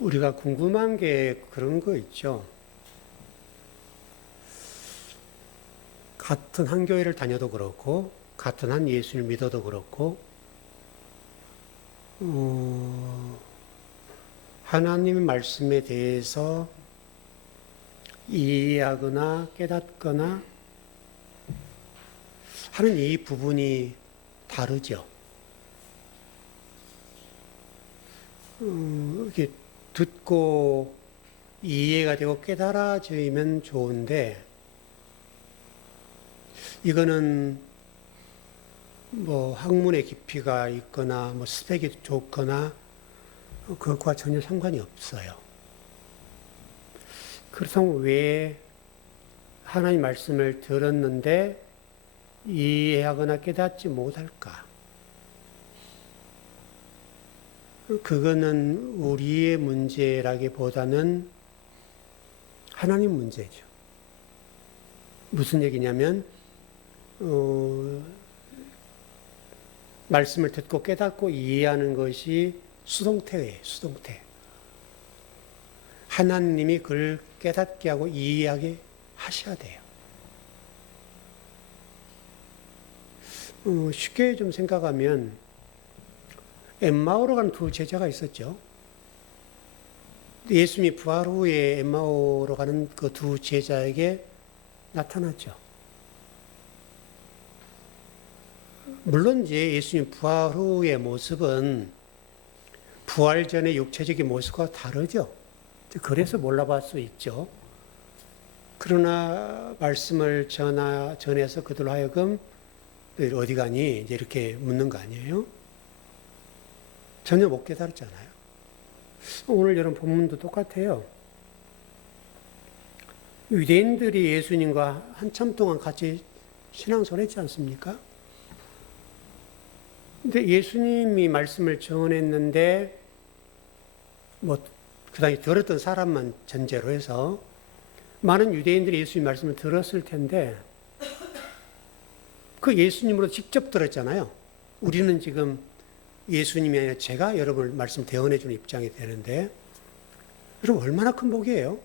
우리가 궁금한 게 그런 거 있죠. 같은 한 교회를 다녀도 그렇고, 같은 한 예수를 믿어도 그렇고, 하나님의 말씀에 대해서 이해하거나 깨닫거나 하는 이 부분이 다르죠. 이렇게 듣고 이해가 되고 깨달아지면 좋은데, 이거는 뭐 학문의 깊이가 있거나 뭐 스펙이 좋거나 그것과 전혀 상관이 없어요. 그렇다면 왜 하나님 말씀을 들었는데 이해하거나 깨닫지 못할까? 그거는 우리의 문제라기보다는 하나님 문제죠. 무슨 얘기냐면 말씀을 듣고 깨닫고 이해하는 것이 수동태예요. 수동태. 하나님이 그를 깨닫게 하고 이해하게 하셔야 돼요. 쉽게 좀 생각하면 엠마오로 간 두 제자가 있었죠. 예수님이 부활 후에 엠마오로 가는 그 두 제자에게 나타났죠. 물론 이제 예수님 부활 후의 모습은 부활 전의 육체적인 모습과 다르죠. 그래서 몰라볼 수 있죠. 그러나 말씀을 전해서 그들로 하여금 어디 가니? 이제 이렇게 묻는 거 아니에요? 전혀 못 깨달았잖아요. 오늘 여러분 본문도 똑같아요. 유대인들이 예수님과 한참 동안 같이 신앙생활 했지 않습니까? 근데 예수님이 말씀을 전했는데, 그 당시 들었던 사람만 전제로 해서 많은 유대인들이 예수님 말씀을 들었을 텐데, 그 예수님으로 직접 들었잖아요. 우리는 지금 예수님이 아니라 제가 여러분을 말씀 대언해주는 입장이 되는데, 여러분 얼마나 큰 복이에요?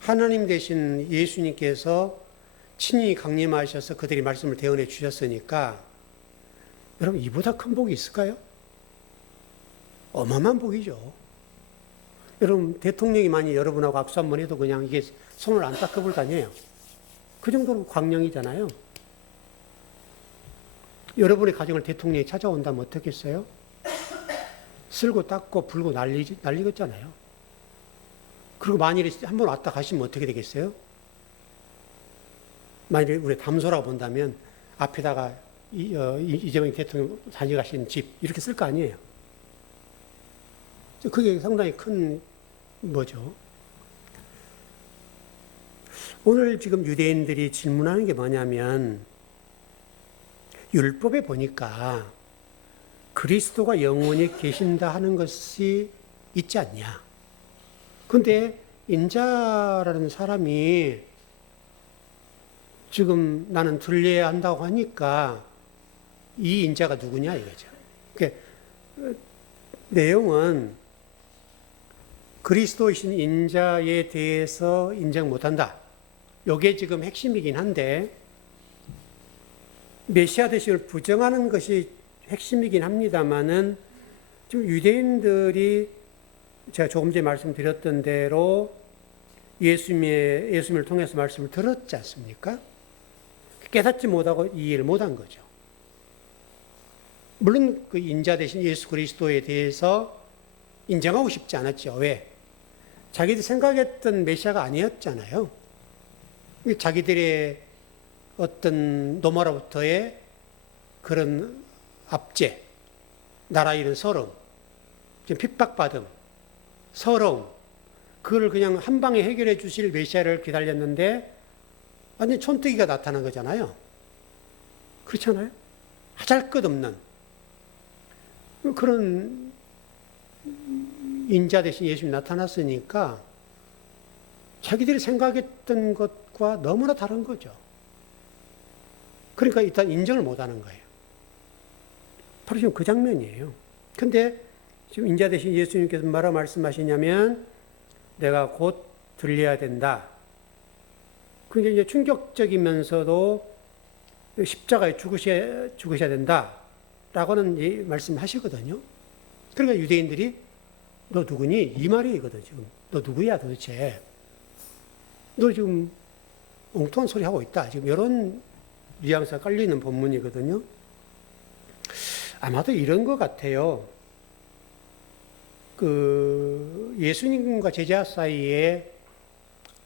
하나님 대신 예수님께서 친히 강림하셔서 그들이 말씀을 대언해 주셨으니까, 여러분 이보다 큰 복이 있을까요? 어마어마한 복이죠. 여러분 대통령이 만약 여러분하고 악수 한번 해도 그냥 이게 손을 안 닦아볼 거 아니에요. 그 정도로 광령이잖아요. 여러분의 가정을 대통령이 찾아온다면 어떻겠어요? 쓸고 닦고 불고 난리겠잖아요. 그리고 만일에 한번 왔다 가시면 어떻게 되겠어요? 만일에 우리 담소라고 본다면 앞에다가 이재명 대통령 다녀가신 집 이렇게 쓸 거 아니에요. 그게 상당히 큰 뭐죠. 오늘 지금 유대인들이 질문하는 게 뭐냐면, 율법에 보니까 그리스도가 영원히 계신다 하는 것이 있지 않냐. 근데 인자라는 사람이 지금 나는 들려야 한다고 하니까 이 인자가 누구냐 이거죠. 그러니까 내용은 그리스도이신 인자에 대해서 인정 못한다. 이게 지금 핵심이긴 한데, 메시아 되심을 부정하는 것이 핵심이긴 합니다만은, 지금 유대인들이 제가 조금 전에 말씀드렸던 대로 예수님을 통해서 말씀을 들었지 않습니까? 깨닫지 못하고 이해를 못한 거죠. 물론 그 인자 대신 예수 그리스도에 대해서 인정하고 싶지 않았죠. 왜? 자기들이 생각했던 메시아가 아니었잖아요. 자기들의 어떤 노마로부터의 그런 압제, 나라 잃은 서러움, 핍박받음, 서러움, 그걸 그냥 한 방에 해결해 주실 메시아를 기다렸는데 완전 촌뜨기가 나타난 거잖아요. 그렇잖아요. 하잘것없는 그런 인자 대신 예수님이 나타났으니까 자기들이 생각했던 것과 너무나 다른 거죠. 그러니까 일단 인정을 못하는 거예요. 바로 지금 그 장면이에요. 근데 지금 인자 대신 예수님께서 뭐라 말씀하시냐면 내가 곧 들려야 된다. 그게 이제 충격적이면서도 십자가에 죽으셔야 된다. 라고는 말씀하시거든요. 그러니까 유대인들이 너 누구니? 이 말이거든, 지금. 너 누구야, 도대체? 너 지금 엉뚱한 소리 하고 있다. 지금 이런 뉘앙스가 깔리는 본문이거든요. 아마도 이런 것 같아요. 그 예수님과 제자 사이에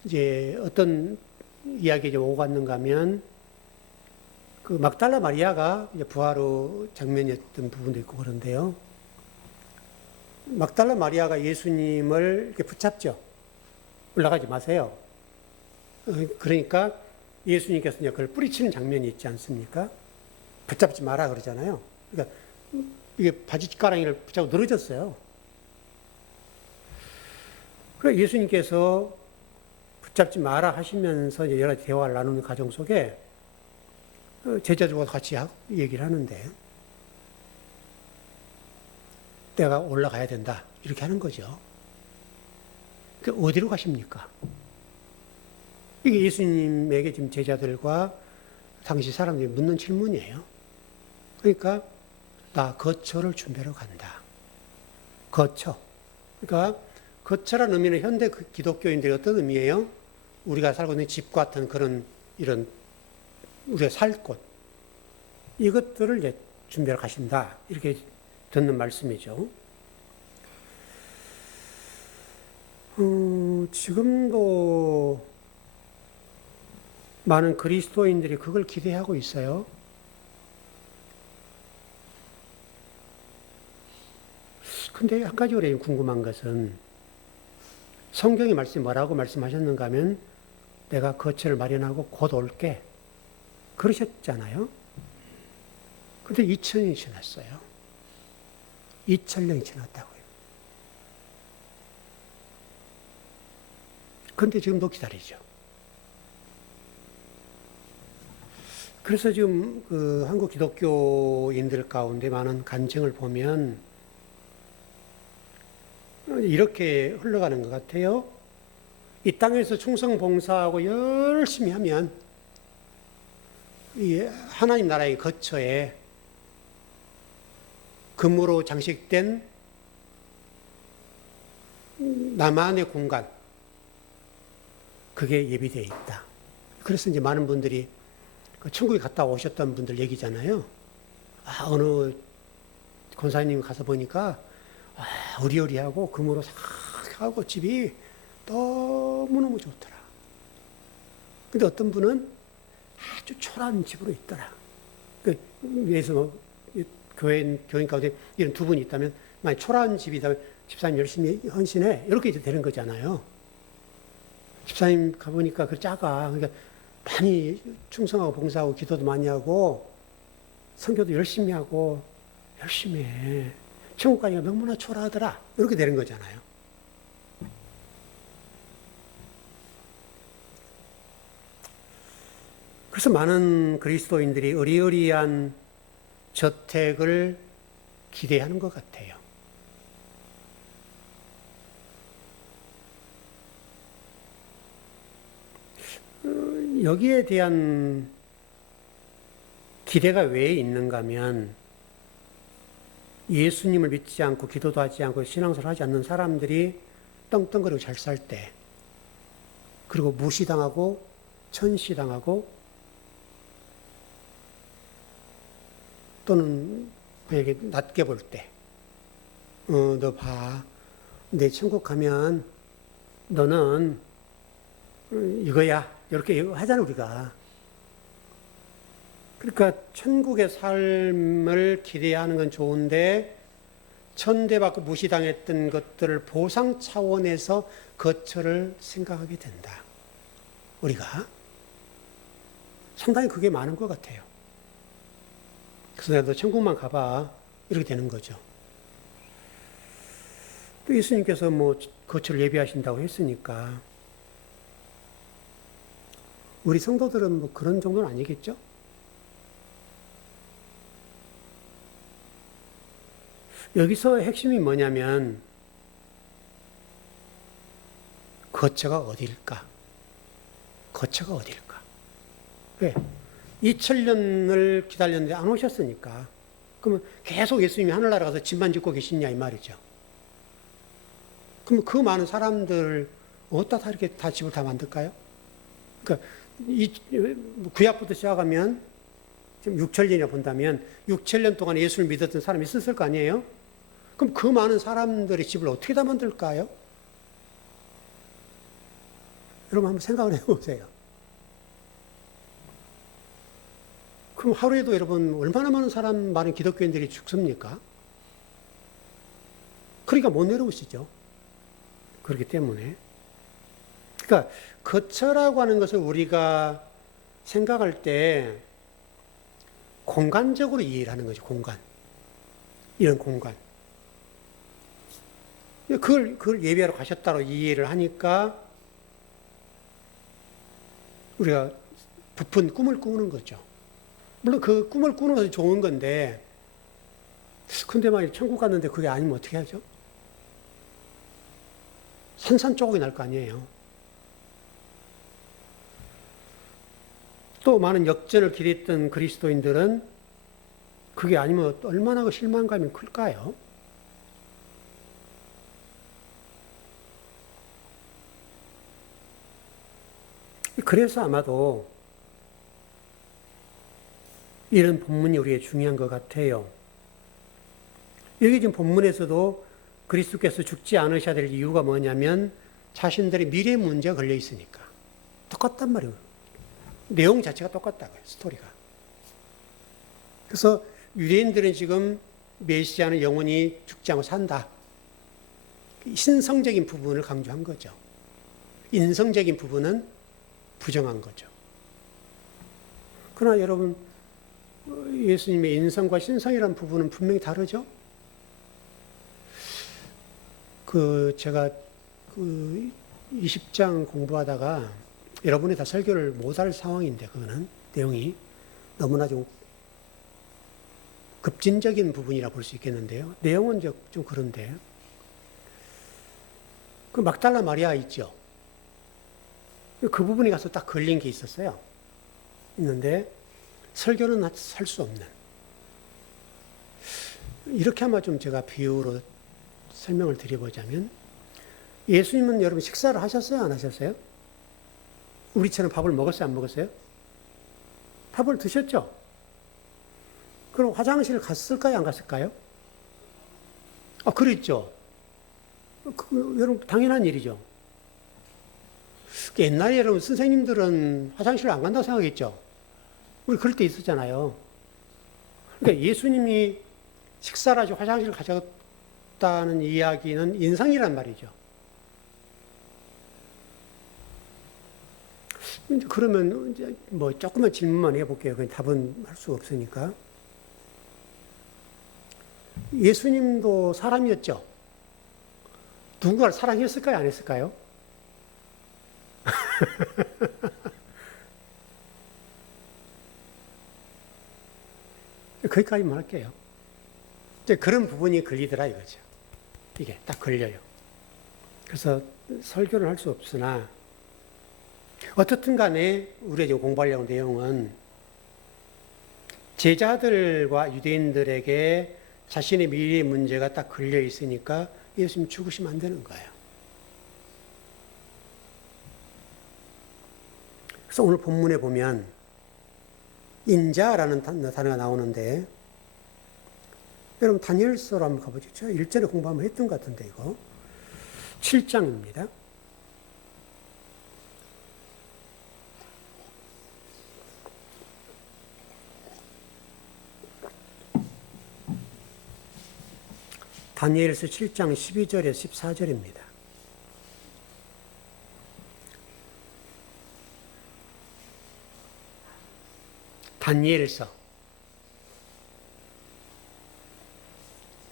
이제 어떤 이야기가 오고 갔는가 하면 그 막달라 마리아가 이제 부활의 장면이었던 부분도 있고 그런데요. 막달라 마리아가 예수님을 이렇게 붙잡죠. 올라가지 마세요. 그러니까 예수님께서 이제 그걸 뿌리치는 장면이 있지 않습니까? 붙잡지 마라 그러잖아요. 그러니까 이게 바지가랑이를 붙잡고 늘어졌어요. 그래서 예수님께서 붙잡지 마라 하시면서 이제 여러 가지 대화를 나누는 과정 속에 제자들과 같이 얘기를 하는데 내가 올라가야 된다 이렇게 하는 거죠. 어디로 가십니까? 이게 예수님에게 지금 제자들과 당시 사람들이 묻는 질문이에요. 그러니까 나 거처를 준비하러 간다. 거처. 그러니까 거처라는 의미는 현대 기독교인들이 어떤 의미예요? 우리가 살고 있는 집 같은 그런 이런 우리가 살 곳. 이것들을 이제 준비하러 가신다. 이렇게 듣는 말씀이죠. 지금도 많은 그리스도인들이 그걸 기대하고 있어요. 근데 한 가지 우리 궁금한 것은 성경의 말씀이 뭐라고 말씀하셨는가 하면 내가 거처를 마련하고 곧 올게. 그러셨잖아요. 근데 2000년이 지났어요. 2000년이 지났다고요. 근데 지금도 기다리죠. 그래서 지금 그 한국 기독교인들 가운데 많은 간증을 보면 이렇게 흘러가는 것 같아요. 이 땅에서 충성 봉사하고 열심히 하면 이 하나님 나라의 거처에 금으로 장식된 나만의 공간, 그게 예비되어 있다. 그래서 이제 많은 분들이 천국에 갔다 오셨던 분들 얘기잖아요. 아, 어느 권사님 가서 보니까 으리으리하고 금으로 싹 하고 집이 너무너무 좋더라. 근데 어떤 분은 아주 초라한 집으로 있더라. 그래서 교인 가운데 이런 두 분이 있다면 만약 초라한 집이다면 집사님 열심히 헌신해 이렇게 이제 되는 거잖아요. 집사님 가보니까 그 작아. 그러니까 많이 충성하고 봉사하고 기도도 많이 하고 선교도 열심히 하고 열심히 해. 천국 가니까 너무나 초라하더라. 이렇게 되는 거잖아요. 그래서 많은 그리스도인들이 의리의리한 저택을 기대하는 것 같아요. 여기에 대한 기대가 왜 있는가 하면 예수님을 믿지 않고 기도도 하지 않고 신앙생활 하지 않는 사람들이 떵떵거리고 잘 살 때, 그리고 무시당하고 천시당하고 또는 그에게 낮게 볼 때, 너 봐, 내 천국 가면 너는 이거야 이렇게 하잖아 우리가. 그러니까 천국의 삶을 기대하는 건 좋은데 천대받고 무시당했던 것들을 보상 차원에서 거처를 생각하게 된다. 우리가 상당히 그게 많은 것 같아요. 그래서 내가 너 천국만 가봐 이렇게 되는 거죠. 또 예수님께서 뭐 거처를 예비하신다고 했으니까 우리 성도들은 뭐 그런 정도는 아니겠죠? 여기서 핵심이 뭐냐면 거처가 어디일까? 거처가 어디일까? 왜? 2000년을 기다렸는데 안 오셨으니까. 그러면 계속 예수님이 하늘나라 가서 집만 짓고 계시냐 이 말이죠. 그럼 그 많은 사람들 어디다 다 이렇게 다 집을 다 만들까요? 그러니까 구약부터 시작하면 지금 6천년이나 본다면 6천년 동안 예수를 믿었던 사람이 있었을 거 아니에요? 그럼 그 많은 사람들의 집을 어떻게 다 만들까요? 여러분 한번 생각을 해보세요. 그럼 하루에도 여러분 얼마나 많은 기독교인들이 죽습니까? 그러니까 못 내려오시죠. 그렇기 때문에. 그러니까 거처라고 하는 것을 우리가 생각할 때 공간적으로 이해를 하는 거죠. 공간. 이런 공간. 그걸 예배하러 가셨다고 이해를 하니까 우리가 부푼 꿈을 꾸는 거죠. 물론 그 꿈을 꾸는 것은 좋은 건데, 근데 막 천국 갔는데 그게 아니면 어떻게 하죠? 산산조각이 날 거 아니에요. 또 많은 역전을 기대했던 그리스도인들은 그게 아니면 얼마나 그 실망감이 클까요? 그래서 아마도 이런 본문이 우리에게 중요한 것 같아요. 여기 지금 본문에서도 그리스도께서 죽지 않으셔야 될 이유가 뭐냐면 자신들의 미래 문제가 걸려 있으니까. 똑같단 말이에요. 내용 자체가 똑같다고요. 스토리가. 그래서 유대인들은 지금 메시아는 영원히 죽지 않고 산다. 신성적인 부분을 강조한 거죠. 인성적인 부분은 부정한 거죠. 그러나 여러분, 예수님의 인성과 신성이라는 부분은 분명히 다르죠? 제가 20장 공부하다가 여러분이 다 설교를 못할 상황인데, 그거는 내용이 너무나 좀 급진적인 부분이라 볼 수 있겠는데요. 내용은 좀 그런데. 그 막달라 마리아 있죠? 그 부분에 가서 딱 걸린 게 있었어요. 있는데, 설교는 할 수 없는. 이렇게 아마 좀 제가 비유로 설명을 드려보자면, 예수님은 여러분 식사를 하셨어요? 안 하셨어요? 우리처럼 밥을 먹었어요? 안 먹었어요? 밥을 드셨죠? 그럼 화장실 갔을까요? 안 갔을까요? 그랬죠. 여러분, 당연한 일이죠. 옛날에 여러분, 선생님들은 화장실 안 간다고 생각했죠? 우리 그럴 때 있었잖아요. 그러니까 예수님이 식사를 하시고 화장실을 가셨다는 이야기는 인상이란 말이죠. 그러면 이제 뭐 조금만 질문만 해볼게요. 그냥 답은 할 수 없으니까. 예수님도 사람이었죠? 누군가를 사랑했을까요? 안 했을까요? 거기까지만 할게요. 이제 그런 부분이 걸리더라 이거죠. 이게 딱 걸려요. 그래서 설교를 할 수 없으나 어떻든 간에 우리가 지금 공부하려고 하는 내용은 제자들과 유대인들에게 자신의 미래의 문제가 딱 걸려 있으니까 예수님 죽으시면 안 되는 거예요. 그래서 오늘 본문에 보면 인자라는 단어가 나오는데, 여러분 다니엘서로 한번 가보죠. 일전에 공부 한번 했던 것 같은데 이거 7장입니다. 다니엘서 7장 12절에 14절입니다. 다니엘서.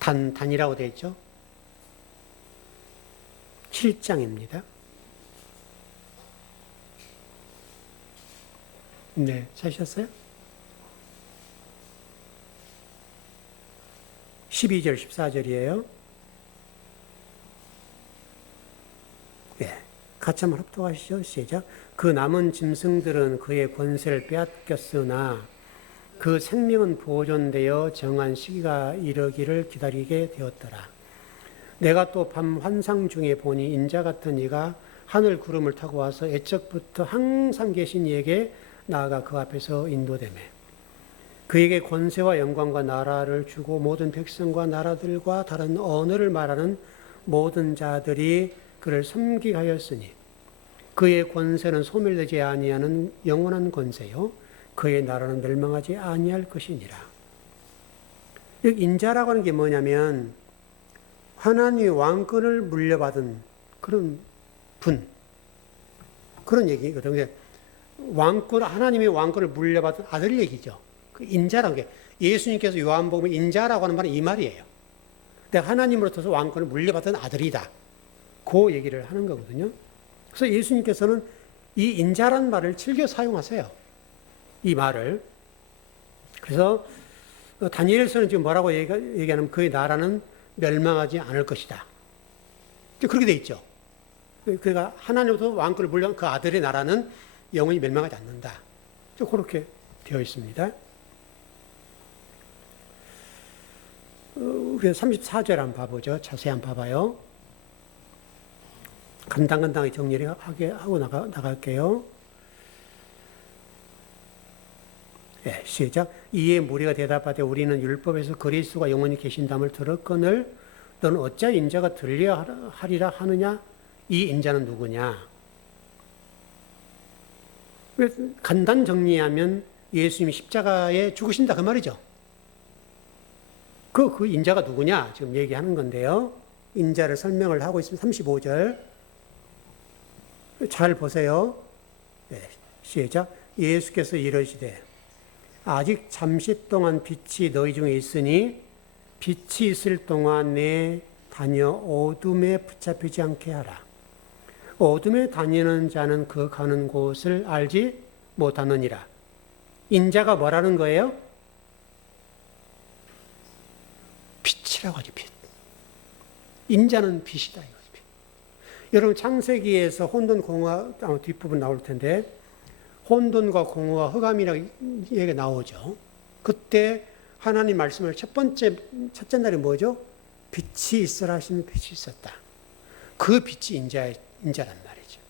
단이라고 되어 있죠? 7장입니다. 네, 찾으셨어요? 12절, 14절이에요. 예, 같이 한번 합독하시죠. 시작. 그 남은 짐승들은 그의 권세를 빼앗겼으나 그 생명은 보존되어 정한 시기가 이르기를 기다리게 되었더라. 내가 또 밤 환상 중에 보니 인자 같은 이가 하늘 구름을 타고 와서 애적부터 항상 계신 이에게 나아가 그 앞에서 인도되매 그에게 권세와 영광과 나라를 주고 모든 백성과 나라들과 다른 언어를 말하는 모든 자들이 그를 섬기게 하였으니 그의 권세는 소멸되지 아니하는 영원한 권세요 그의 나라는 멸망하지 아니할 것이니라. 여기 인자라고 하는 게 뭐냐면 하나님의 왕권을 물려받은 그런 분, 그런 얘기거든요. 하나님의 왕권을 물려받은 아들 얘기죠. 그 인자라는 게 예수님께서 요한복음에 인자라고 하는 말은 이 말이에요. 내가 하나님으로부터 왕권을 물려받은 아들이다. 그 얘기를 하는 거거든요. 그래서 예수님께서는 이 인자라는 말을 즐겨 사용하세요. 이 말을. 그래서 다니엘서는 지금 뭐라고 얘기하냐면 그의 나라는 멸망하지 않을 것이다. 그렇게 돼 있죠. 그러니까 하나님으로부터 왕권을 물려받은 그 아들의 나라는 영원히 멸망하지 않는다. 그렇게 되어 있습니다. 우리 34절 한번 봐보죠. 자세히 한번 봐봐요. 간당간당하게 정리를 하고 나갈게요. 예, 시작. 이에 무리가 대답하되 우리는 율법에서 그리스도가 영원히 계신담을 들었거늘 너는 어찌 인자가 들려야 하리라 하느냐? 이 인자는 누구냐? 간단 정리하면 예수님이 십자가에 죽으신다 그 말이죠. 그 인자가 누구냐? 지금 얘기하는 건데요. 인자를 설명을 하고 있습니다. 35절. 잘 보세요. 네, 시작. 예수께서 이르시되 아직 잠시 동안 빛이 너희 중에 있으니 빛이 있을 동안 내 다녀 어둠에 붙잡히지 않게 하라. 어둠에 다니는 자는 그 가는 곳을 알지 못하느니라. 인자가 뭐라는 거예요? 빛이라고 하죠. 빛. 인자는 빛이다 이거죠. 빛. 여러분 창세기에서 혼돈 공허 아마 뒷부분 나올 텐데 혼돈과 공허와 흑암이라고 얘기가 나오죠. 그때 하나님 말씀을 첫째 날이 뭐죠? 빛이 있으라 하시면 빛이 있었다. 그 빛이 인자란 말이죠.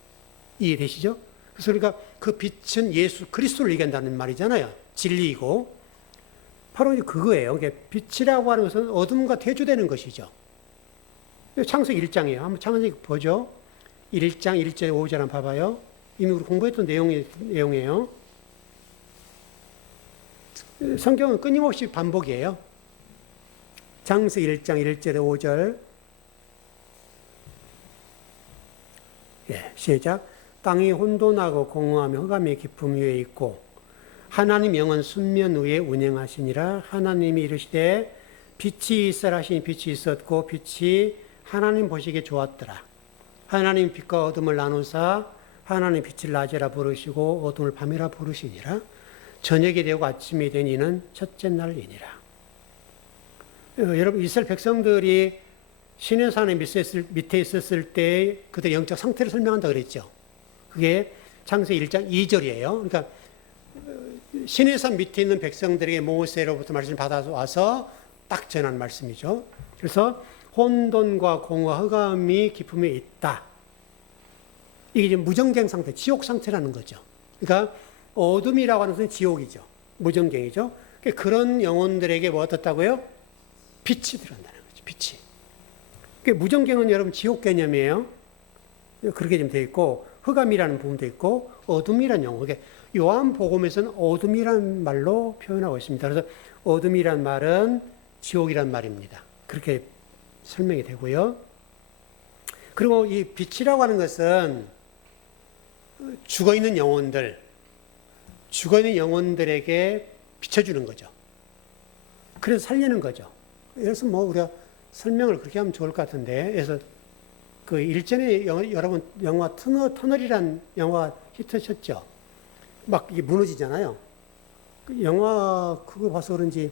이해되시죠? 그래서 우리가 그 빛은 예수 그리스도를 얘기한다는 말이잖아요. 진리이고 바로 그거예요. 빛이라고 하는 것은 어둠과 대조되는 것이죠. 창세기 1장이에요. 한번 창세기 보죠. 1장 1절 5절 한번 봐봐요. 이미 우리 공부했던 내용이에요. 성경은 끊임없이 반복이에요. 창세기 1장 1절에 5절. 예, 시작. 땅이 혼돈하고 공허하며 흑암의 깊음 위에 있고 하나님 영은 순면 위에 운행하시니라. 하나님이 이르시되 빛이 있으라 하시니 빛이 있었고 빛이 하나님 보시기에 좋았더라. 하나님 빛과 어둠을 나누사 하나님 빛을 낮이라 부르시고 어둠을 밤이라 부르시니라. 저녁이 되고 아침이 된 이는 첫째 날이니라. 여러분 이스라엘 백성들이 시내산의 밑에 있었을 때 그들의 영적 상태를 설명한다 그랬죠. 그게 창세기 1장 2절이에요. 그러니까 시내산 밑에 있는 백성들에게 모세로부터 말씀을 받아와서 딱 전한 말씀이죠. 그래서 혼돈과 공허 흑암이 깊음에 있다. 이게 이제 무정갱 상태, 지옥 상태라는 거죠. 그러니까 어둠이라고 하는 것은 지옥이죠. 무정갱이죠. 그런 영혼들에게 뭐 어떻다고요? 빛이 들어간다는 거죠. 빛이. 무정갱은 여러분 지옥 개념이에요. 그렇게 좀 되어 있고 흑암이라는 부분도 있고 어둠이라는 용어. 요한복음에서는 어둠이라는 말로 표현하고 있습니다. 그래서 어둠이란 말은 지옥이란 말입니다. 그렇게 설명이 되고요. 그리고 이 빛이라고 하는 것은 죽어있는 영혼들에게 비춰주는 거죠. 그래서 살리는 거죠. 그래서 뭐 우리가 설명을 그렇게 하면 좋을 것 같은데, 그래서 그 일전에 여러분 영화 터널이란 영화 히트쳤죠. 막 이게 무너지잖아요. 그 영화 그거 봐서 그런지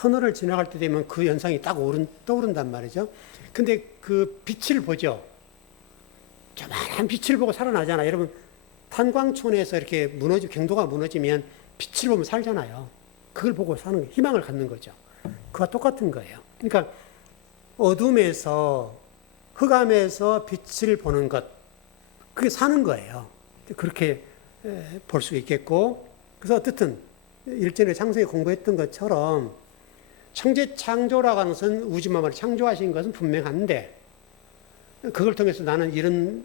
터널을 지나갈 때 되면 그 현상이 딱 떠오른단 말이죠. 근데 그 빛을 보죠. 조만한 빛을 보고 살아나잖아요. 여러분, 탄광촌에서 이렇게 경도가 무너지면 빛을 보면 살잖아요. 그걸 보고 사는, 희망을 갖는 거죠. 그와 똑같은 거예요. 그러니까 어둠에서, 흑암에서 빛을 보는 것, 그게 사는 거예요. 그렇게 볼 수 있겠고, 그래서 어떻든 일전에 창세기 공부했던 것처럼 천재 창조라고 하는 것은 우주만물을 창조하신 것은 분명한데, 그걸 통해서 나는 이런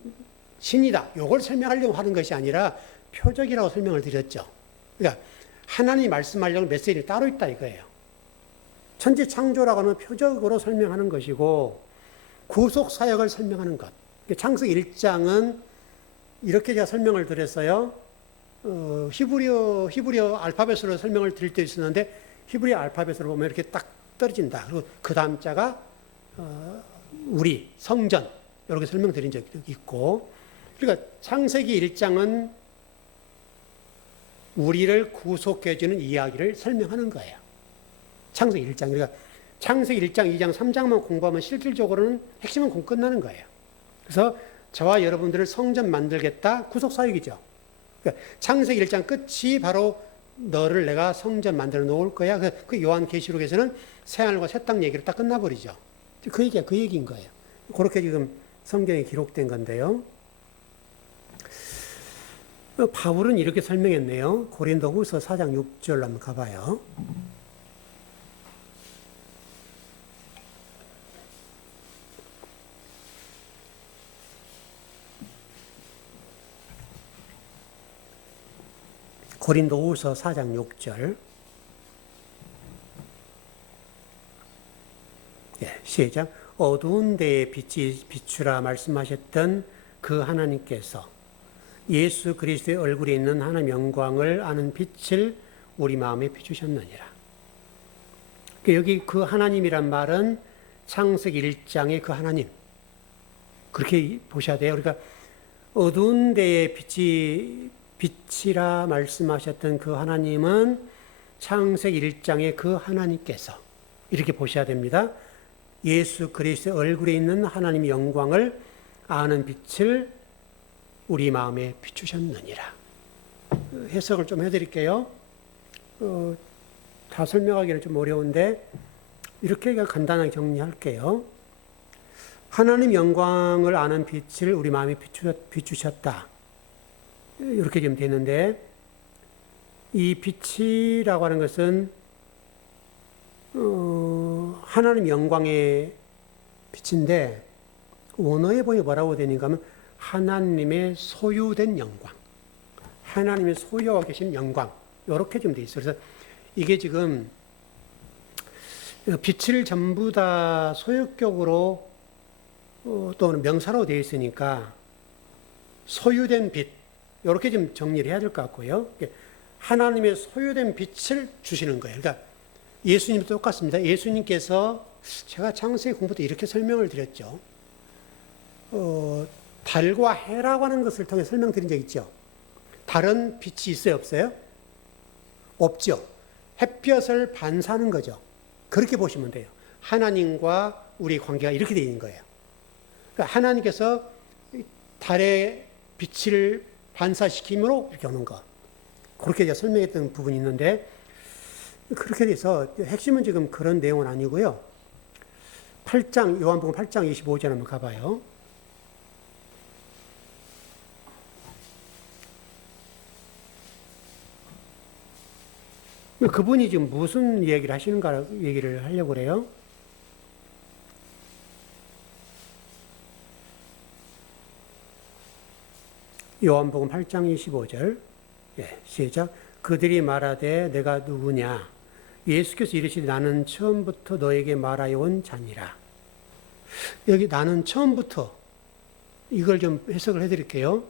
신이다, 요걸 설명하려고 하는 것이 아니라 표적이라고 설명을 드렸죠. 그러니까 하나님이 말씀하려는 메시지가 따로 있다 이거예요. 천재 창조라고 하는 표적으로 설명하는 것이고, 구속 사역을 설명하는 것. 창세기 1장은 이렇게 제가 설명을 드렸어요. 히브리어 알파벳으로 설명을 드릴 때 있었는데, 히브리어 알파벳으로 보면 이렇게 딱 떨어진다. 그리고 그 다음 자가 우리, 성전, 이렇게 설명드린 적이 있고, 그러니까 창세기 1장은 우리를 구속해주는 이야기를 설명하는 거예요. 창세기 1장. 그러니까 창세기 1장, 2장, 3장만 공부하면 실질적으로는 핵심은 공 끝나는 거예요. 그래서 저와 여러분들을 성전 만들겠다, 구속사역이죠. 그러니까 창세기 1장 끝이 바로 너를 내가 성전 만들어 놓을 거야. 그 요한계시록에서는 새하늘과 새 땅 얘기를 딱 끝나버리죠. 그 얘기인 거예요. 그렇게 지금 성경에 기록된 건데요. 바울은 이렇게 설명했네요. 고린도후서 4장 6절 한번 가봐요. 고린도후서 4장 6절. 시작. 어두운 데에 빛이 비추라 말씀하셨던 그 하나님께서 예수 그리스도의 얼굴에 있는 하나님 영광을 아는 빛을 우리 마음에 비추셨느니라. 여기 그 하나님이란 말은 창세기 1장의 그 하나님, 그렇게 보셔야 돼요. 그러니까 어두운 데에 빛이라 말씀하셨던 그 하나님은 창세기 1장의 그 하나님께서, 이렇게 보셔야 됩니다. 예수 그리스도의 얼굴에 있는 하나님의 영광을 아는 빛을 우리 마음에 비추셨느니라. 해석을 좀 해드릴게요. 다 설명하기는 좀 어려운데 이렇게 간단하게 정리할게요. 하나님 영광을 아는 빛을 우리 마음에 비추셨다. 이렇게 지금 되는데, 이 빛이라고 하는 것은 하나님 영광의 빛인데, 원어에 보니 뭐라고 되는가 하면 하나님의 소유된 영광, 하나님의 소유하고 계신 영광, 이렇게 좀 돼 있어요. 그래서 이게 지금 빛을 전부 다 소유격으로 또는 명사로 되어 있으니까 소유된 빛, 이렇게 좀 정리를 해야 될 것 같고요. 하나님의 소유된 빛을 주시는 거예요. 그러니까 예수님도 똑같습니다. 예수님께서, 제가 창세기 공부 때 이렇게 설명을 드렸죠. 달과 해라고 하는 것을 통해 설명드린 적 있죠. 달은 빛이 있어요, 없어요? 없죠. 햇볕을 반사하는 거죠. 그렇게 보시면 돼요. 하나님과 우리 관계가 이렇게 되어 있는 거예요. 그러니까 하나님께서 달의 빛을 반사시킴으로 이렇게 오는 것. 그렇게 제가 설명했던 부분이 있는데, 그렇게 돼서 핵심은 지금 그런 내용은 아니고요. 8장, 요한복음 8장 25절 한번 가봐요. 그분이 지금 무슨 얘기를 하시는가 얘기를 하려고 그래요. 요한복음 8장 25절. 시작. 그들이 말하되 내가 누구냐? 예수께서 이르시되 나는 처음부터 너에게 말하여 온 자니라. 여기 나는 처음부터, 이걸 좀 해석을 해드릴게요.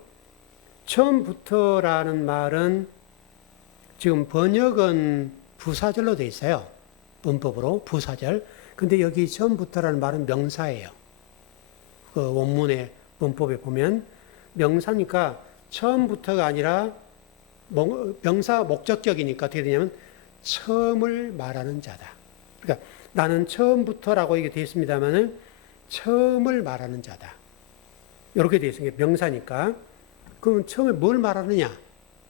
처음부터라는 말은 지금 번역은 부사절로 되어 있어요. 문법으로 부사절. 근데 여기 처음부터라는 말은 명사예요. 그 원문의 문법에 보면 명사니까 처음부터가 아니라 명사 목적격이니까 어떻게 되냐면 처음을 말하는 자다. 그러니까 나는 처음부터라고 이게 되어 있습니다만은 처음을 말하는 자다. 이렇게 되어 있습니다. 명사니까. 그러면 처음에 뭘 말하느냐?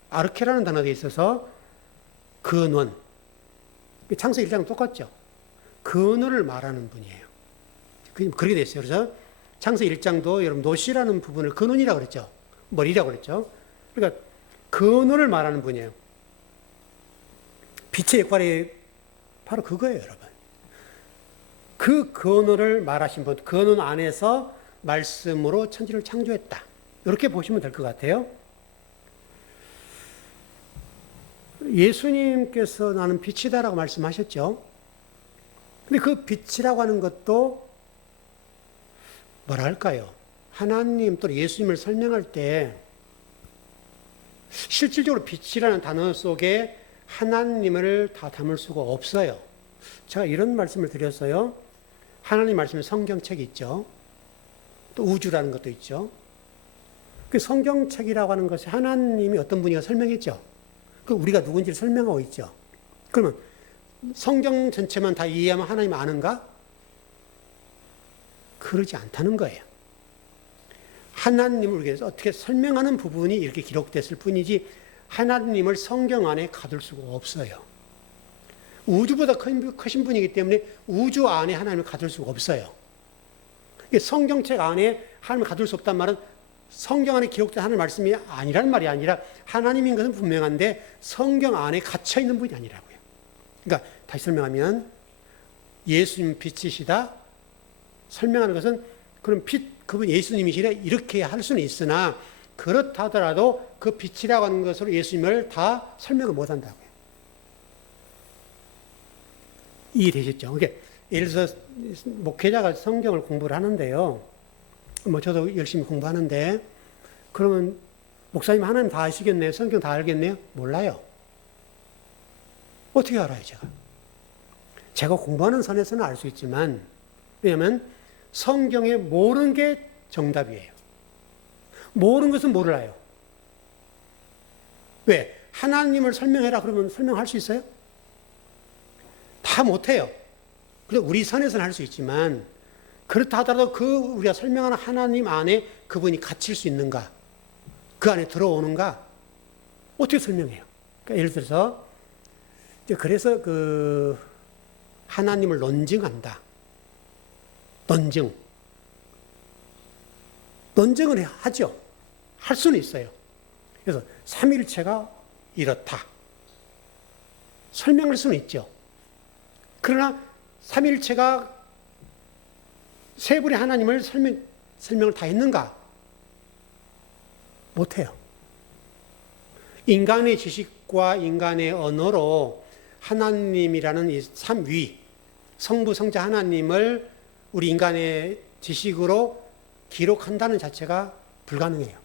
아르케라는 단어가 되어 있어서 근원. 창세기 1장은 똑같죠. 근원을 말하는 분이에요. 그렇게 되어 있어요. 그래서 창세기 1장도 여러분 노시라는 부분을 근원이라고 그랬죠. 머리라고 그랬죠. 그러니까 근원을 말하는 분이에요. 빛의 역할이 바로 그거예요, 여러분. 그 근원을 말하신 분, 근원 안에서 말씀으로 천지를 창조했다. 이렇게 보시면 될 것 같아요. 예수님께서 나는 빛이다라고 말씀하셨죠. 근데 그 빛이라고 하는 것도 뭐라 할까요? 하나님 또 예수님을 설명할 때 실질적으로 빛이라는 단어 속에 하나님을 다 담을 수가 없어요. 제가 이런 말씀을 드렸어요. 하나님 말씀에 성경책이 있죠. 또 우주라는 것도 있죠. 그 성경책이라고 하는 것이 하나님이 어떤 분이가 설명했죠. 그 우리가 누군지를 설명하고 있죠. 그러면 성경 전체만 다 이해하면 하나님 아는가? 그러지 않다는 거예요. 하나님을 우리가 어떻게 설명하는 부분이 이렇게 기록됐을 뿐이지 하나님을 성경 안에 가둘 수가 없어요. 우주보다 크신 분이기 때문에 우주 안에 하나님을 가둘 수가 없어요. 성경책 안에 하나님을 가둘 수 없단 말은 성경 안에 기록된 하나님 말씀이 아니란 말이 아니라 하나님인 것은 분명한데 성경 안에 갇혀 있는 분이 아니라고요. 그러니까 다시 설명하면 예수님 빛이시다 설명하는 것은 그럼 그분 예수님이시래 이렇게 할 수는 있으나 그렇다 하더라도 그 빛이라고 하는 것으로 예수님을 다 설명을 못 한다고요. 이해되셨죠? 그러니까 예를 들어서 목회자가 성경을 공부를 하는데요. 뭐 저도 열심히 공부하는데 그러면 목사님 하나님 다 아시겠네요? 성경 다 알겠네요? 몰라요. 어떻게 알아요, 제가? 제가 공부하는 선에서는 알 수 있지만 왜냐하면 성경에 모르는 게 정답이에요. 모르는 것은 몰라요. 왜? 하나님을 설명해라 그러면 설명할 수 있어요? 다 못해요. 그래서 우리 선에서는 할 수 있지만 그렇다 하더라도 우리가 설명하는 하나님 안에 그분이 갇힐 수 있는가? 그 안에 들어오는가? 어떻게 설명해요? 그러니까 예를 들어서 그래서 하나님을 논증한다. 논증을 하죠. 할 수는 있어요. 그래서 삼위일체가 이렇다. 설명할 수는 있죠. 그러나 삼위일체가 세 분의 하나님을 설명을 다 했는가? 못해요. 인간의 지식과 인간의 언어로 하나님이라는 이 삼위, 성부, 성자 하나님을 우리 인간의 지식으로 기록한다는 자체가 불가능해요.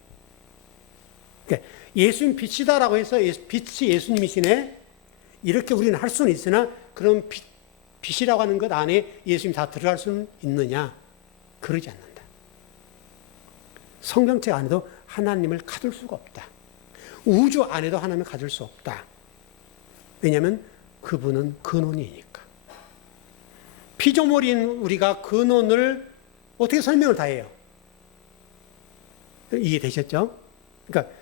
그러니까 예수님 빛이다라고 해서 빛이 예수님이시네? 이렇게 우리는 할 수는 있으나 그럼 빛이라고 하는 것 안에 예수님이 다 들어갈 수는 있느냐? 그러지 않는다. 성경책 안에도 하나님을 가둘 수가 없다. 우주 안에도 하나님을 가둘 수 없다. 왜냐하면 그분은 근원이니까. 피조물인 우리가 근원을 어떻게 설명을 다 해요? 이해되셨죠? 그러니까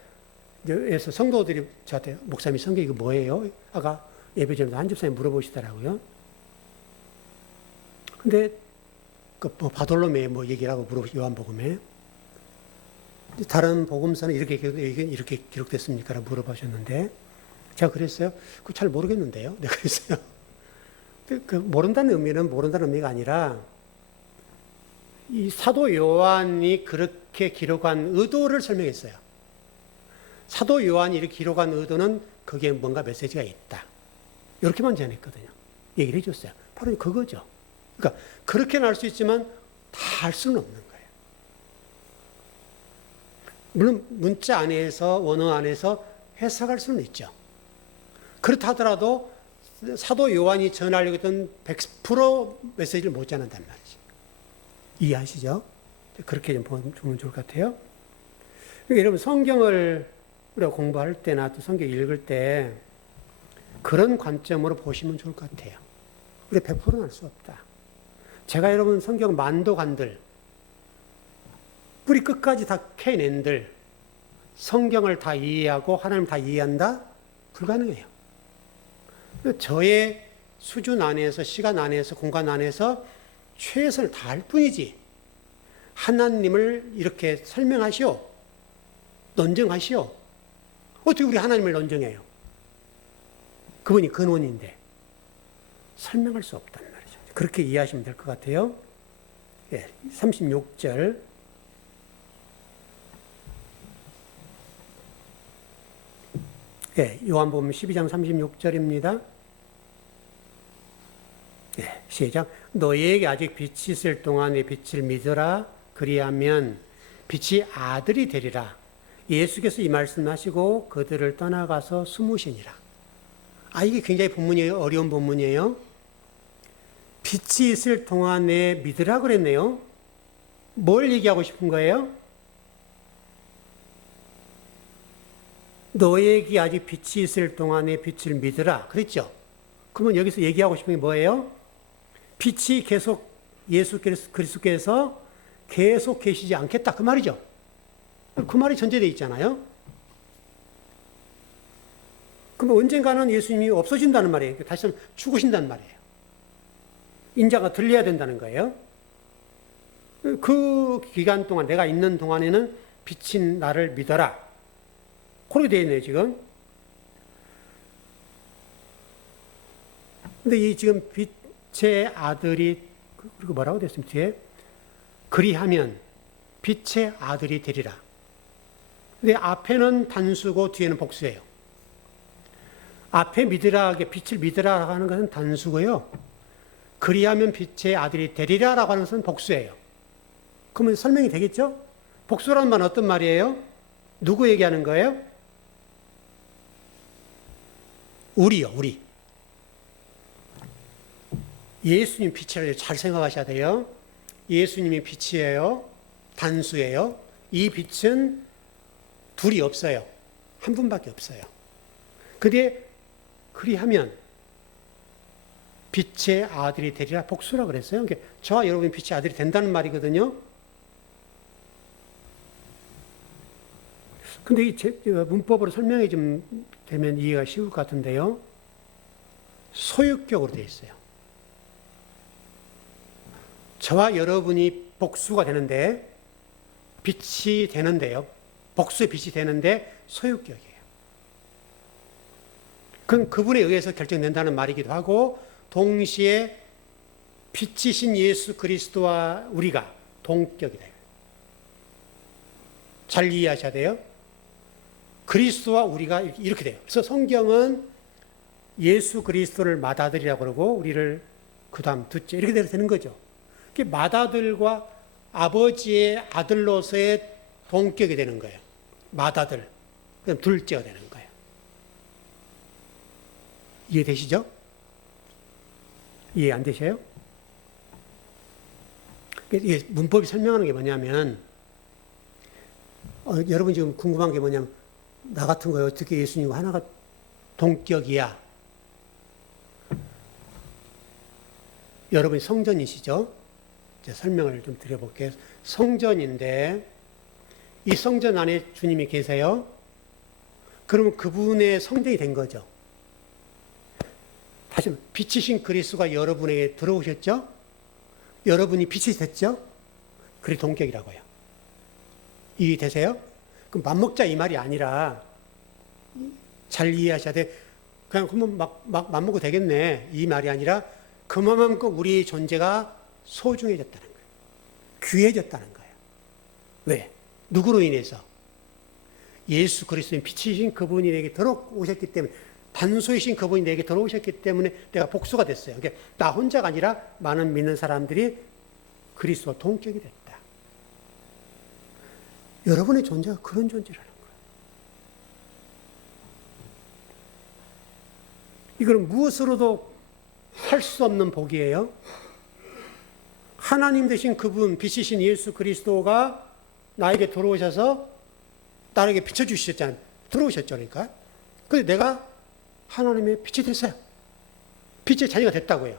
그래서 성도들이 저한테 목사님 성경 이거 뭐예요? 아까 예배 전에 한 집사님 물어보시더라고요. 근데 바돌로메 얘기를 하고 요한복음에 다른 복음서는 이렇게 기록됐습니까? 라고 물어보셨는데 제가 그랬어요. 그거 잘 모르겠는데요. 내가 그랬어요. 모른다는 의미가 아니라 이 사도 요한이 그렇게 기록한 의도를 설명했어요. 사도 요한이 이렇게 기록한 의도는 거기에 뭔가 메시지가 있다. 이렇게만 전했거든요. 얘기를 해줬어요. 바로 그거죠. 그러니까 그렇게는 할 수 있지만 다 할 수는 없는 거예요. 물론 문자 안에서 원어 안에서 해석할 수는 있죠. 그렇다 하더라도 사도 요한이 전하려고 했던 100% 메시지를 못 전한단 말이죠. 이해하시죠? 그렇게 좀 보면 좋을 것 같아요. 그러니까 여러분 성경을 우리가 공부할 때나 또 성경 읽을 때 그런 관점으로 보시면 좋을 것 같아요. 우리 100%는 알 수 없다. 제가 여러분 성경 만도관들, 뿌리 끝까지 다 캐낸들, 성경을 다 이해하고 하나님 다 이해한다? 불가능해요. 저의 수준 안에서, 시간 안에서, 공간 안에서 최선을 다할 뿐이지, 하나님을 이렇게 설명하시오, 논증하시오. 어떻게 우리 하나님을 논증해요? 그분이 근원인데 설명할 수 없단 말이죠. 그렇게 이해하시면 될 것 같아요. 36절. 요한복음 12장 36절입니다. 시작. 너희에게 아직 빛이 있을 동안에 빛을 믿어라. 그리하면 빛이 아들이 되리라. 예수께서 이 말씀하시고 그들을 떠나가서 숨으시니라. 이게 굉장히 본문이에요. 어려운 본문이에요. 빛이 있을 동안에 믿으라 그랬네요. 뭘 얘기하고 싶은 거예요? 너에게 아직 빛이 있을 동안에 빛을 믿으라 그랬죠. 그러면 여기서 얘기하고 싶은 게 뭐예요? 빛이 계속 예수 그리스도께서 계속 계시지 않겠다 그 말이죠. 그 말이 전제되어 있잖아요. 그럼 언젠가는 예수님이 없어진다는 말이에요. 다시 한번 죽으신다는 말이에요. 인자가 들려야 된다는 거예요. 그 기간 동안, 내가 있는 동안에는 빛인 나를 믿어라. 그렇게 되어 있네요, 지금. 근데 이 지금 빛의 아들이, 그리고 뭐라고 됐습니까? 뒤에? 그리하면 빛의 아들이 되리라. 근데 앞에는 단수고 뒤에는 복수예요. 앞에 믿으라, 빛을 믿으라 하는 것은 단수고요. 그리하면 빛의 아들이 되리라라고 하는 것은 복수예요. 그러면 설명이 되겠죠? 복수라는 말은 어떤 말이에요? 누구 얘기하는 거예요? 우리요, 우리. 예수님 빛이라고 잘 생각하셔야 돼요. 예수님이 빛이에요. 단수예요. 이 빛은 둘이 없어요. 한 분밖에 없어요. 근데 그리하면 빛의 아들이 되리라. 복수라 그랬어요. 그러니까 저와 여러분이 빛의 아들이 된다는 말이거든요. 근데 이 문법으로 설명이 좀 되면 이해가 쉬울 것 같은데요. 소유격으로 되어 있어요. 저와 여러분이 복수가 되는데, 빛이 되는데요. 복수의 빛이 되는데 소유격이에요. 그건 그분에 의해서 결정된다는 말이기도 하고, 동시에 빛이신 예수 그리스도와 우리가 동격이다. 잘 이해하셔야 돼요. 그리스도와 우리가 이렇게 돼요. 그래서 성경은 예수 그리스도를 맏아들이라고 그러고 우리를 그 다음 둘째 이렇게 되는 거죠. 맏아들과 아버지의 아들로서의 동격이 되는 거예요. 맏아들, 그다음 둘째가 되는 거예요. 이해되시죠? 이해 안 되셔요? 이게 문법이 설명하는 게 뭐냐면, 여러분 지금 궁금한 게 뭐냐면, 나 같은 거예요. 어떻게 예수님과 하나가 동격이야? 여러분이 성전이시죠? 이제 설명을 좀 드려볼게요. 성전인데, 이 성전 안에 주님이 계세요. 그러면 그분의 성전이 된 거죠. 다시 한번, 빛이신 그리스도가 여러분에게 들어오셨죠? 여러분이 빛이 됐죠? 그게 동격이라고요. 이해되세요? 그럼 맘먹자 이 말이 아니라, 잘 이해하셔야 돼. 그러면 막 맘먹어도 되겠네. 이 말이 아니라, 그만큼 우리의 존재가 소중해졌다는 거예요. 귀해졌다는 거예요. 왜? 누구로 인해서? 예수 그리스도인 빛이신 그분이 내게 들어오셨기 때문에, 단소이신 그분이 내게 들어오셨기 때문에 내가 복수가 됐어요. 그러니까 나 혼자가 아니라 많은 믿는 사람들이 그리스도와 동격이 됐다. 여러분의 존재가 그런 존재라는 거예요. 이거는 무엇으로도 할 수 없는 복이에요. 하나님 되신 그분, 빛이신 예수 그리스도가 나에게 들어오셔서 나에게 비춰주셨잖아요. 들어오셨죠, 그러니까. 근데 내가 하나님의 빛이 됐어요. 빛의 자녀가 됐다고요.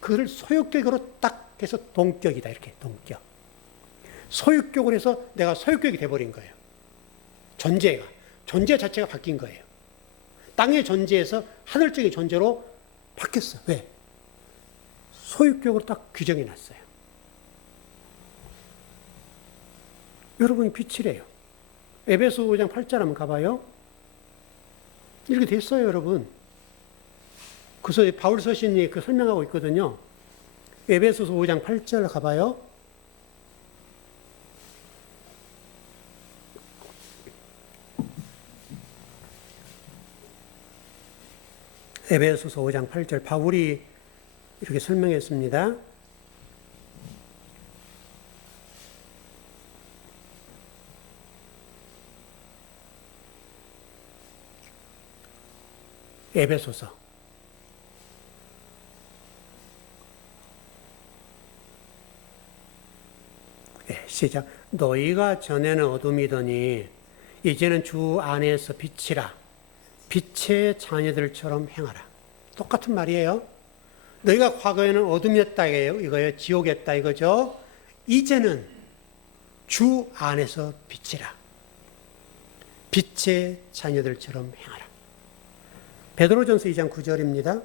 그를 소유격으로 딱 해서 동격이다. 이렇게 동격. 소유격으로 해서 내가 소유격이 돼버린 거예요. 존재 자체가 바뀐 거예요. 땅의 존재에서 하늘적인 존재로 바뀌었어. 왜? 소유격으로 딱 규정해 놨어요. 여러분이 빛이래요. 에베소 5장 8절 한번 가봐요. 이렇게 됐어요, 여러분. 그래서 바울 서신이 그 설명하고 있거든요. 에베소서 5장 8절 가봐요. 에베소서 5장 8절 바울이 이렇게 설명했습니다. 에베소서 시작. 너희가 전에는 어둠이더니 이제는 주 안에서 빛이라. 빛의 자녀들처럼 행하라. 똑같은 말이에요. 너희가 과거에는 어둠이었다 이거예요. 지옥이었다 이거죠. 이제는 주 안에서 빛이라. 빛의 자녀들처럼 행하라. 베드로전서 2장 9절입니다.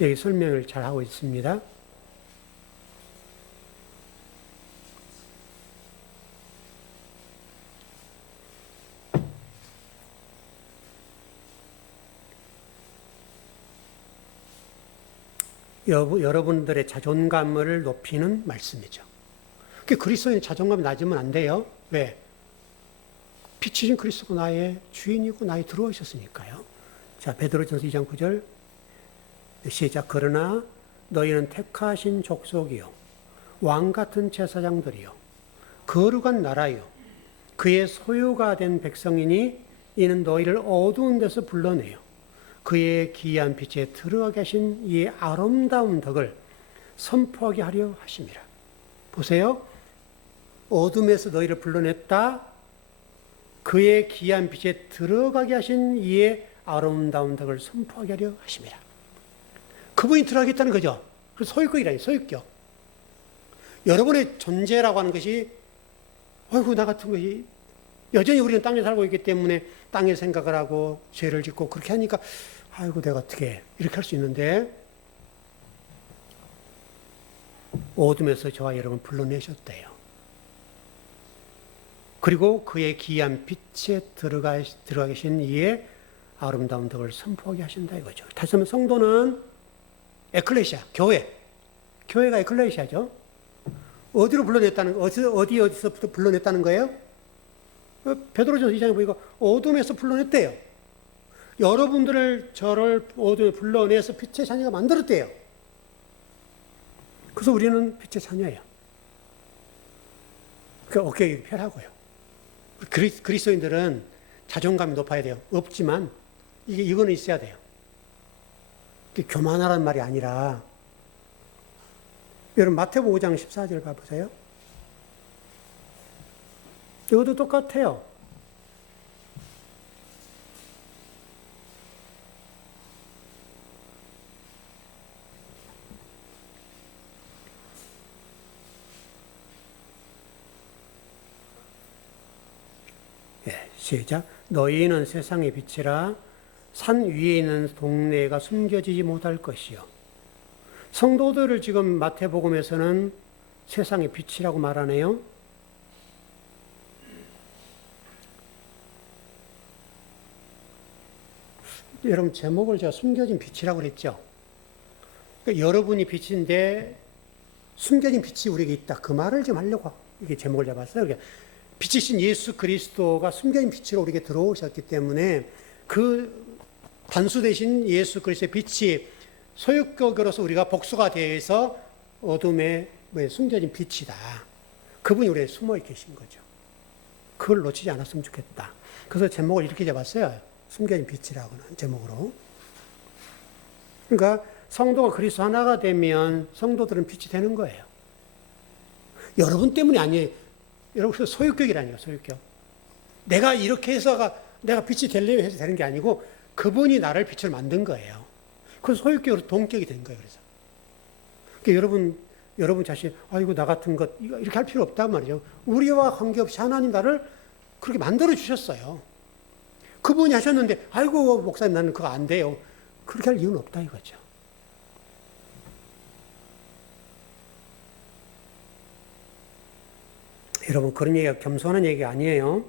여기 설명을 잘 하고 있습니다. 여러분들의 자존감을 높이는 말씀이죠. 그리스도인 자존감이 낮으면 안 돼요. 왜? 빛이신 그리스도가 나의 주인이고 나에 들어오셨으니까요. 자, 베드로전서 2장 9절 시작. 그러나 너희는 택하신 족속이요 왕 같은 제사장들이요 거룩한 나라요 그의 소유가 된 백성이니 이는 너희를 어두운 데서 불러내요 그의 기이한 빛에 들어가게 하신 이 아름다운 덕을 선포하게 하려 하심이라. 보세요. 어둠에서 너희를 불러냈다. 그의 기이한 빛에 들어가게 하신 이의 아름다운 덕을 선포하게 하려 하심이라. 그분이 들어가겠다는 거죠. 그 소유격이라니, 소유격. 여러분의 존재라고 하는 것이, 어이구, 나 같은 것이, 여전히 우리는 땅에 살고 있기 때문에 땅에 생각을 하고 죄를 짓고 그렇게 하니까, 아이고, 내가 어떻게, 이렇게 할 수 있는데, 어둠에서 저와 여러분 불러내셨대요. 그리고 그의 기이한 빛에 들어가 계신 이의 아름다운 덕을 선포하게 하신다 이거죠. 다시 한번 성도는 에클레시아, 교회가 에클레시아죠. 어디로 불러냈다는, 어디서부터 불러냈다는 거예요? 베드로전서 2장에 보니까 어둠에서 불러냈대요. 여러분들을 저를 어둠에 불러내서 빛의 자녀가 만들었대요. 그래서 우리는 빛의 자녀예요. 그 어깨에 펴라고요. 그리스도인들은 자존감이 높아야 돼요. 없지만 이거는 있어야 돼요. 교만하라는 말이 아니라 여러분 마태복음 5장 14절 봐보세요. 이것도 똑같아요. 시작. 너희는 세상의 빛이라 산 위에 있는 동네가 숨겨지지 못할 것이요. 성도들을 지금 마태복음에서는 세상의 빛이라고 말하네요. 여러분 제목을 제가 숨겨진 빛이라고 그랬죠. 그러니까 여러분이 빛인데 숨겨진 빛이 우리에게 있다. 그 말을 좀 하려고 이게 제목을 잡았어요. 그러니까 빛이신 예수 그리스도가 숨겨진 빛으로 우리에게 들어오셨기 때문에 그 단수 대신 예수 그리스도의 빛이 소유격으로서 우리가 복수가 되어서 어둠에 숨겨진 빛이다. 그분이 우리에 숨어 계신 거죠. 그걸 놓치지 않았으면 좋겠다. 그래서 제목을 이렇게 잡았어요. 숨겨진 빛이라고는 제목으로. 그러니까 성도가 그리스도 하나가 되면 성도들은 빛이 되는 거예요. 여러분 때문이 아니에요. 여러분 소유격이라니까, 소유격. 내가 이렇게 해서가 내가 빛이 되려고 해서 되는 게 아니고 그분이 나를 빛을 만든 거예요. 그래서 소유격으로 동격이 된 거예요. 그래서 그러니까 여러분 자신 아이고 나 같은 것 이렇게 할 필요 없단 말이죠. 우리와 관계없이 하나님 나를 그렇게 만들어 주셨어요. 그분이 하셨는데 아이고 목사님 나는 그거 안 돼요. 그렇게 할 이유는 없다 이거죠. 여러분 그런 얘기가 겸손한 얘기가 아니에요.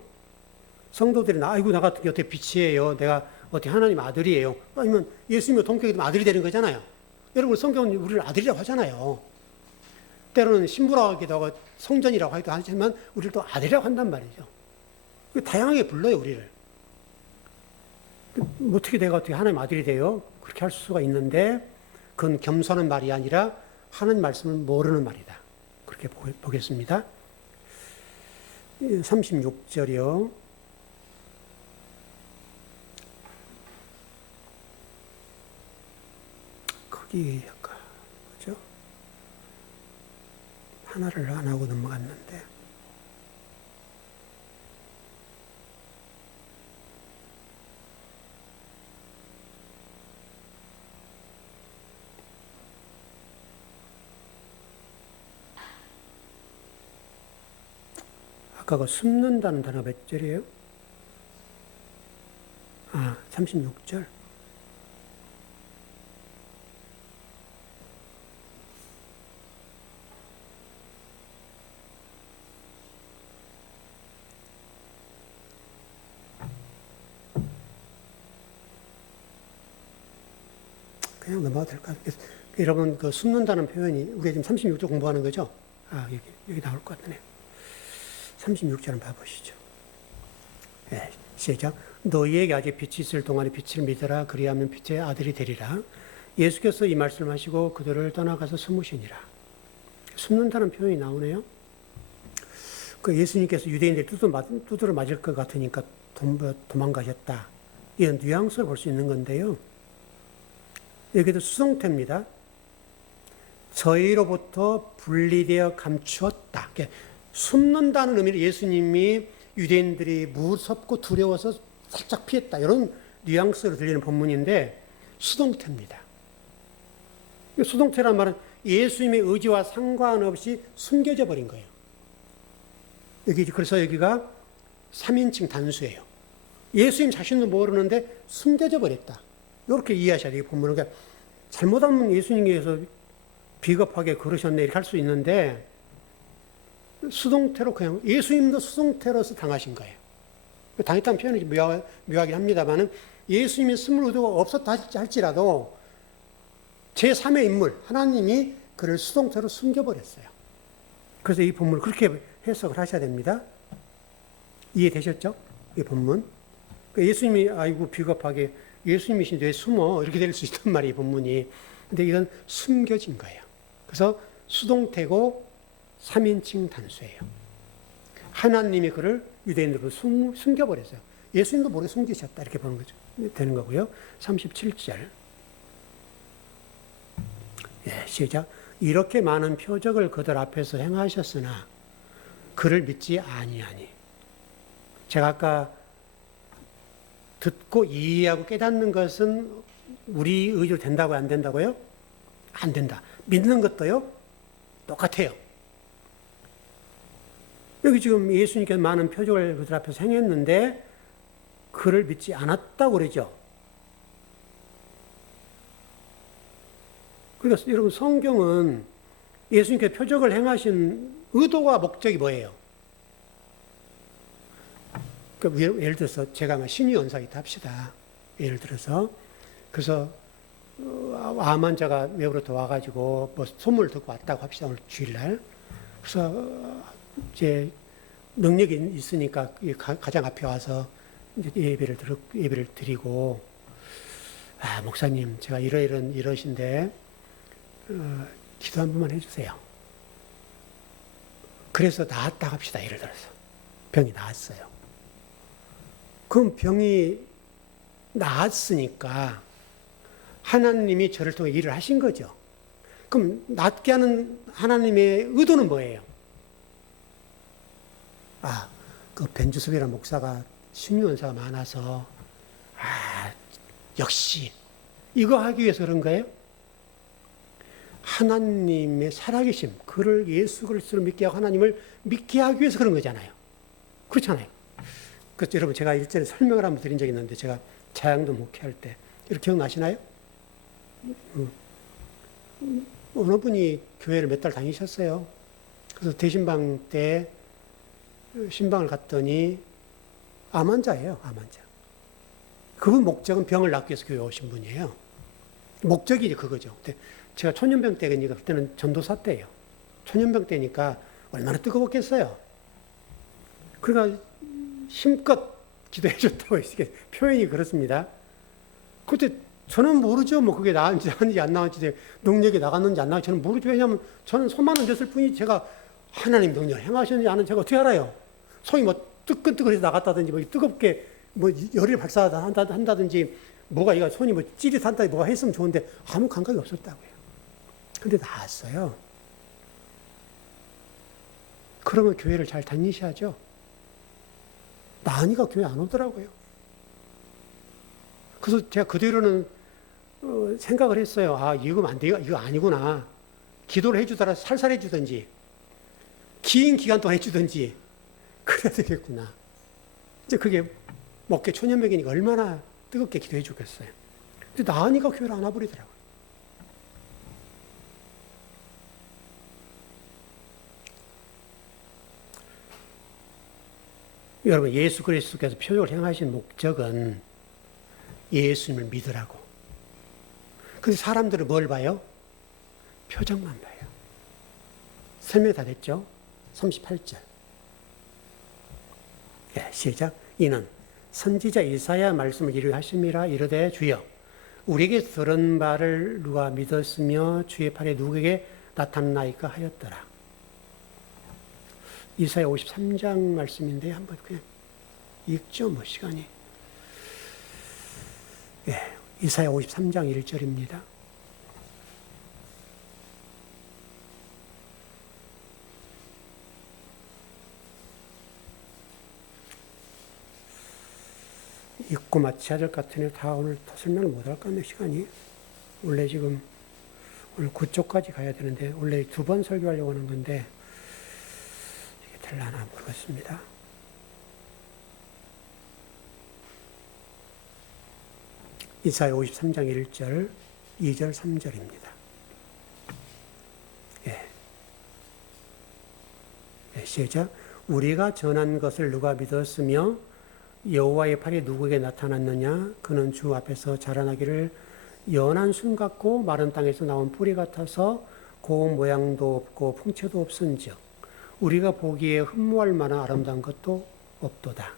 성도들이 아이고 나 같은 게 어떻게 빛이에요. 내가 어떻게 하나님 아들이에요. 아니면 예수님의 동격이 되면 아들이 되는 거잖아요. 여러분 성경은 우리를 아들이라고 하잖아요. 때로는 신부라고 하기도 하고 성전이라고 하기도 하지만 우리를 또 아들이라고 한단 말이죠. 다양하게 불러요 우리를. 어떻게 내가 어떻게 하나님 아들이 돼요? 그렇게 할 수가 있는데 그건 겸손한 말이 아니라 하나님 말씀을 모르는 말이다. 그렇게 보겠습니다. 36절이요. 거기 아까 뭐죠? 하나를 안 하고 넘어갔는데 아까 그 숨는다는 단어가 몇 절이에요? 36절. 그냥 넘어가도 될까? 여러분, 그 숨는다는 표현이, 우리가 지금 36절 공부하는 거죠? 여기 나올 것 같네. 36절 한번 봐보시죠. 네, 시작. 너희에게 아직 빛이 있을 동안에 빛을 믿어라. 그리하면 빛의 아들이 되리라. 예수께서 이 말씀을 하시고 그들을 떠나가서 숨으시니라. 숨는다는 표현이 나오네요. 그 예수님께서 유대인들이 두드러 맞을 것 같으니까 도망가셨다. 이런 뉘앙스를 볼 수 있는 건데요. 여기도 수동태입니다. 저희로부터 분리되어 감추었다. 숨는다는 의미로 예수님이 유대인들이 무섭고 두려워서 살짝 피했다. 이런 뉘앙스로 들리는 본문인데 수동태입니다. 수동태란 말은 예수님의 의지와 상관없이 숨겨져 버린 거예요. 그래서 여기가 3인칭 단수예요. 예수님 자신도 모르는데 숨겨져 버렸다. 이렇게 이해하셔야 돼요. 본문은. 그러니까 잘못하면 예수님께서 비겁하게 그러셨네 이렇게 할 수 있는데 수동태로 그냥 예수님도 수동태로서 당하신 거예요. 당했다는 표현이 묘하긴 합니다만은 예수님이 숨을 의도가 없었다 할지라도 제3의 인물 하나님이 그를 수동태로 숨겨버렸어요. 그래서 이 본문을 그렇게 해석을 하셔야 됩니다. 이해되셨죠? 이 본문. 예수님이 아이고 비겁하게 예수님이신데 왜 숨어? 이렇게 될 수 있단 말이에요, 본문이. 근데 이건 숨겨진 거예요. 그래서 수동태고 3인칭 단수예요. 하나님이 그를 유대인들로 숨겨버렸어요. 예수님도 모르게 숨기셨다. 이렇게 보는 거죠. 되는 거고요. 37절. 시작. 이렇게 많은 표적을 그들 앞에서 행하셨으나 그를 믿지 아니하니. 제가 아까 듣고 이해하고 깨닫는 것은 우리 의지로 된다고요? 안 된다고요? 안 된다. 믿는 것도요? 똑같아요. 여기 지금 예수님께서 많은 표적을 그들 앞에서 행했는데 그를 믿지 않았다고 그러죠. 그러니까 여러분 성경은 예수님께서 표적을 행하신 의도와 목적이 뭐예요? 예를 들어서 제가 신유 연사기다 합시다. 예를 들어서 그래서 암 환자가 외부로부터 와가지고 뭐 선물을 듣고 왔다고 합시다. 오늘 주일날. 그래서 이제 능력이 있으니까 가장 앞에 와서 이제 예배를 드리고 목사님 제가 이러신데 기도 한 번만 해주세요. 그래서 나았다 합시다. 예를 들어서 병이 나았어요. 그럼 병이 나았으니까 하나님이 저를 통해 일을 하신 거죠. 그럼 낫게 하는 하나님의 의도는 뭐예요? 그 벤주섭이라는 목사가 신유원사가 많아서 역시 이거 하기 위해서 그런 거예요? 하나님의 살아계심, 그를 예수 그리스도를 믿게 하고 하나님을 믿게 하기 위해서 그런 거잖아요. 그렇잖아요. 그래서 여러분 제가 일전에 설명을 한번 드린 적이 있는데 제가 자양도 목회할 때 이렇게 기억나시나요? 어느 분이 교회를 몇 달 다니셨어요. 그래서 대신방 때 신방을 갔더니 암 환자예요. 암 환자. 그분 목적은 병을 낫기 위해서 교회 오신 분이에요. 목적이 이제 그거죠. 근데 제가 초년병 때니까 그때는 전도사 때예요. 초년병 때니까 얼마나 뜨거웠겠어요. 그러니까 힘껏 기도해 줬다고 이렇게 표현이 그렇습니다. 그때 저는 모르죠. 뭐 그게 나은지 안 나은지, 능력이 나갔는지 안 나갔는지 저는 모르죠. 왜냐하면 저는 손만 얹었을 뿐이지 제가 하나님 능력을 행하셨는지 안 하는지 제가 어떻게 알아요? 손이 뭐 뜨끈뜨끈해서 나갔다든지 뭐 뜨겁게 뭐 열이 발사한다든지 뭐가 이거 손이 뭐 찌릿한다 뭐가 했으면 좋은데 아무 감각이 없었다고요. 근데 나았어요. 그러면 교회를 잘 다니셔야죠. 나으니까 교회 안 오더라고요. 그래서 제가 그대로는 생각을 했어요. 이거 안 돼. 이거 아니구나. 기도를 해주더라 살살 해주든지 긴 기간 동안 해주든지 그래야 되겠구나. 이제 그게 목회 초년병이니까 얼마나 뜨겁게 기도해 주겠어요. 근데 나으니까 교회를 안 와버리더라고요. 여러분, 예수 그리스도께서 표적을 행하신 목적은 예수님을 믿으라고. 근데 사람들은 뭘 봐요? 표적만 봐요. 설명이 다 됐죠? 38절. 시작. 이는 선지자 이사야 말씀을 이루게 하심이라 이르되 주여 우리에게 들은 바를 누가 믿었으며 주의 팔에 누구에게 나타나이까 하였더라. 이사야 53장 말씀인데 한번 그냥 읽죠. 뭐 시간이. 이사야 53장 1절입니다. 읽고 마쳐야 될 것 같으니 다 오늘 다 설명을 못 할 것 같네, 시간이. 원래 지금 오늘 9쪽까지 가야 되는데 원래 2번 설교하려고 하는 건데 이게 될라나 모르겠습니다. 이사야 53장 1절, 2절, 3절입니다. 시작. 우리가 전한 것을 누가 믿었으며 여호와의 팔이 누구에게 나타났느냐? 그는 주 앞에서 자라나기를 연한 순 같고 마른 땅에서 나온 뿌리 같아서 고운 모양도 없고 풍채도 없은즉 우리가 보기에 흠모할 만한 아름다운 것도 없도다.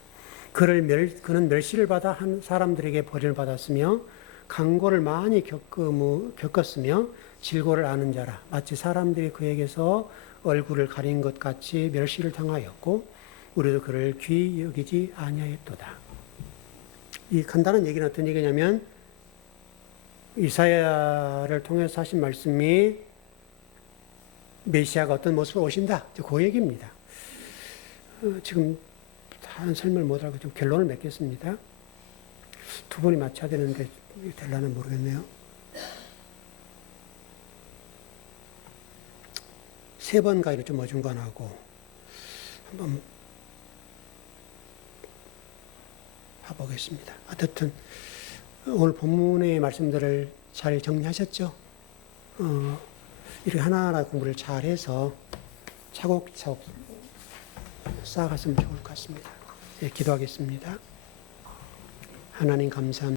그는 멸시를 받아 한 사람들에게 벌을 받았으며 강고를 많이 겪었으며 질고를 아는 자라. 마치 사람들이 그에게서 얼굴을 가린 것 같이 멸시를 당하였고 우리도 그를 귀히 여기지 아니하였도다. 이 간단한 얘기는 어떤 얘기냐면 이사야를 통해서 하신 말씀이 메시아가 어떤 모습으로 오신다. 그 얘기입니다. 지금 다 설명을 못하고 좀 결론을 맺겠습니다. 2번이 맞춰야 되는데 될라나 모르겠네요. 3번 가기로 좀 어중간하고 한번 봐보겠습니다. 어쨌든 오늘 본문의 말씀들을 잘 정리하셨죠? 이렇게 하나하나 공부를 잘해서 차곡차곡 쌓아갔으면 좋을 것 같습니다. 기도하겠습니다. 하나님 감사합니다.